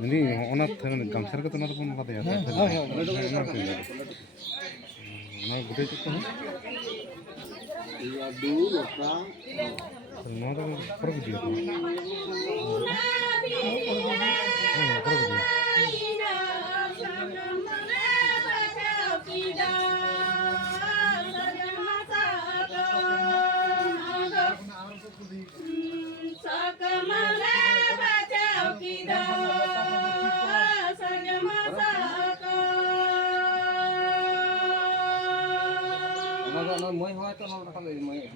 Ini ona gamsar ka tonar pun kata ya. Ona gede cukup. Iya dulu kan. Semua tu pergi dia. Pergi dia. Nó mới hói tôi không có gì mới